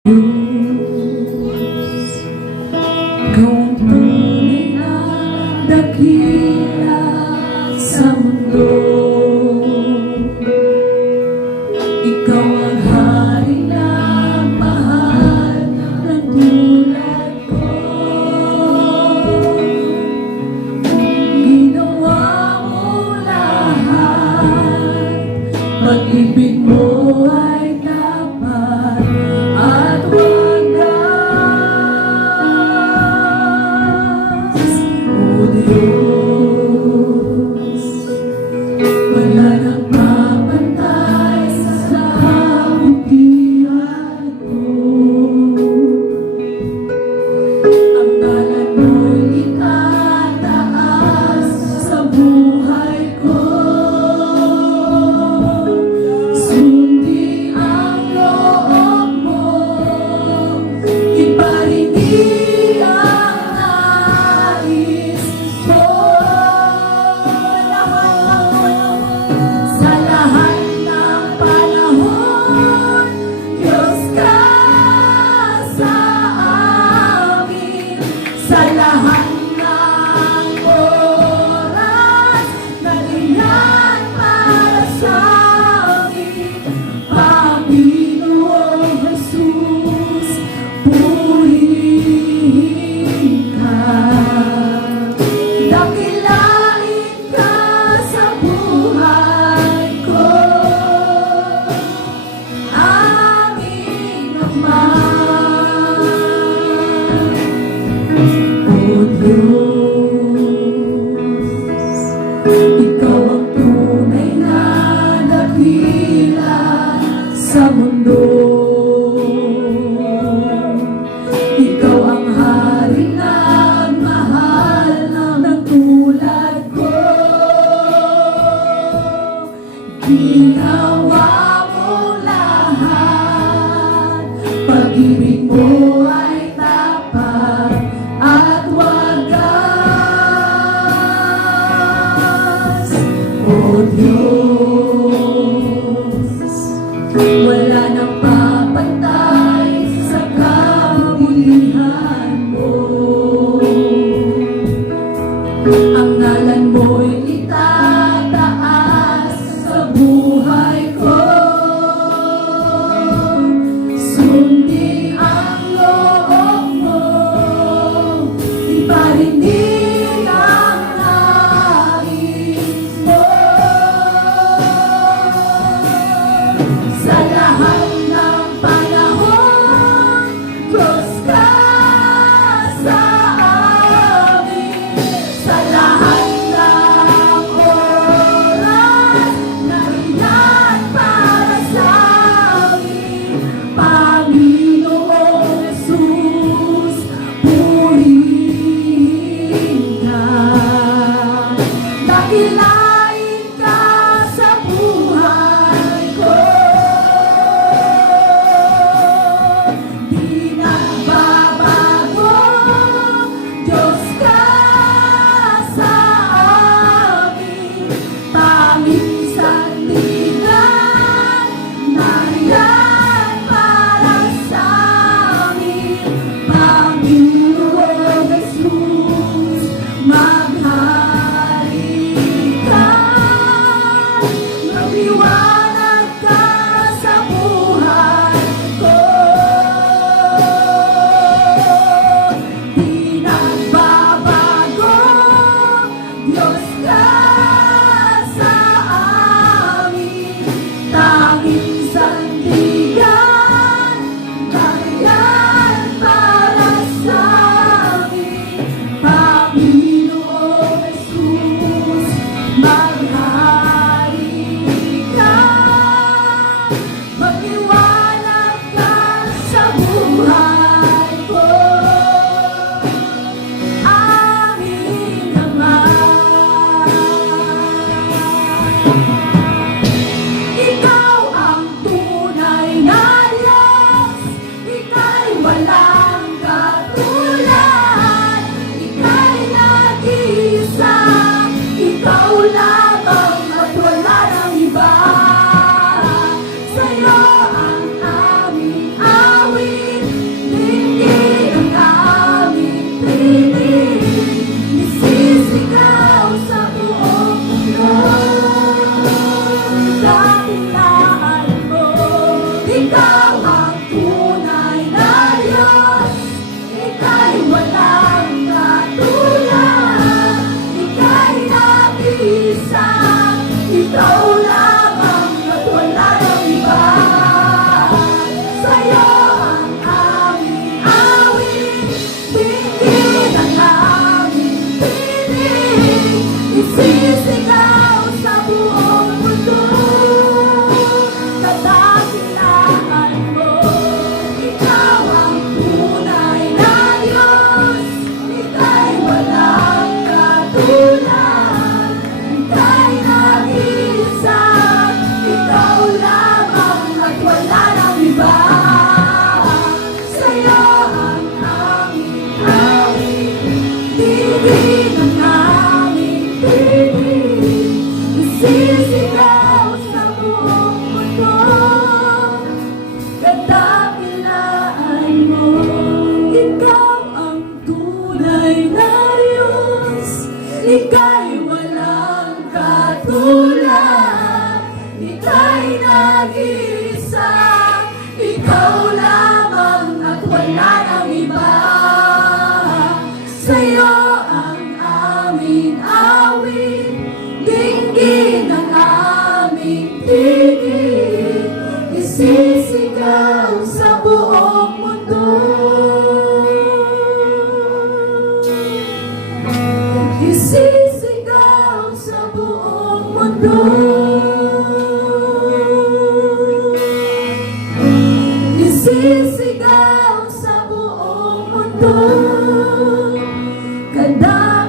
Diyos, ikaw ang tunay na dakila sa mundo. Ikaw ang hari na mahal ng tulad ko. Ginawa mo lahat, pag-ibig mo ay tapat at wagas. O Diyos, wala nang mapantay sa kabutihan mo. Ang ngalan mo'y itataas sa buhay ko. Sundin ang loob mo, iparindi ang nais mo. Sa lahat ng panahon, Diyos ka sa amin. Sa lahat ng oras, nariyan para sa amin. Panginoong Jesus, purihin ka. Dakilain ka sa buhay ko, aming Ama. O Diyos, ikaw ang tunay na dakila sa mundo. Ikaw ang hari na mahal ng tulad ko. Ginawa mo lahat, pag-ibig mo ay tapat at wagas. O Diyos, wala nang papantay sa kabutihan mo. Ang ngalan mo'y itataas sa buhay ko. Sundin ang loob mo, iparindig ang nais mo. Sa lahat ng panahon, Diyos ka sa amin. Sa lahat ng oras, nariyan para sa amin. Panginoong Jesus, purihin ka. Dakilain ka sa buhay ko. Di nagbabago, Diyos ka sa amin. Tanging sandigan, nariyan para sa amin. Panginoong Jesus, maghari ka. Magliwanag ka sa buhay ko. Di nagbabago, Diyos ka sa amin. Tanging sandigan, nariyan para sa amin. Panginoong Jesus, maghari ka. Magliwanag ka sa buhay ko, aming Ama. Ikaw ang tunay na Diyos, ika'y walang katulad. Ika'y nag-iisa, ikaw lamang at wala nang iba. Sa'yo ang aming awit. mundo. Kadalasan